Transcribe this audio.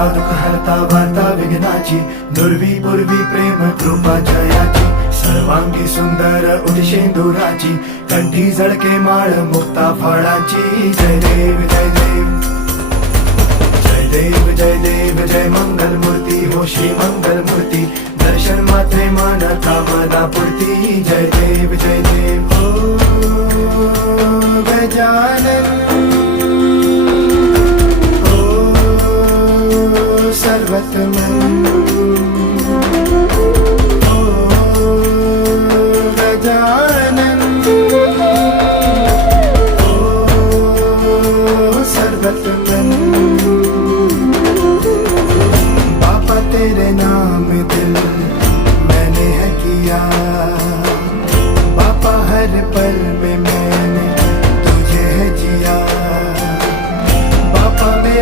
हरता दुःख हरता वार्ता विघ्नाची, दुर्वी पूर्वी प्रेम कृपा जयाची, सर्वांगी सुंदर उदिशेंदुराची, कंठी झळके माळ मुक्ता फळाची. जय देव जय देव जय देव जय देव जय मंगल मूर्ती हो श्री मंगल मूर्ती, दर्शन मात्रे मन कामना पूर्ती. जय देव जय देव हो गजानन हो सर्वतमन.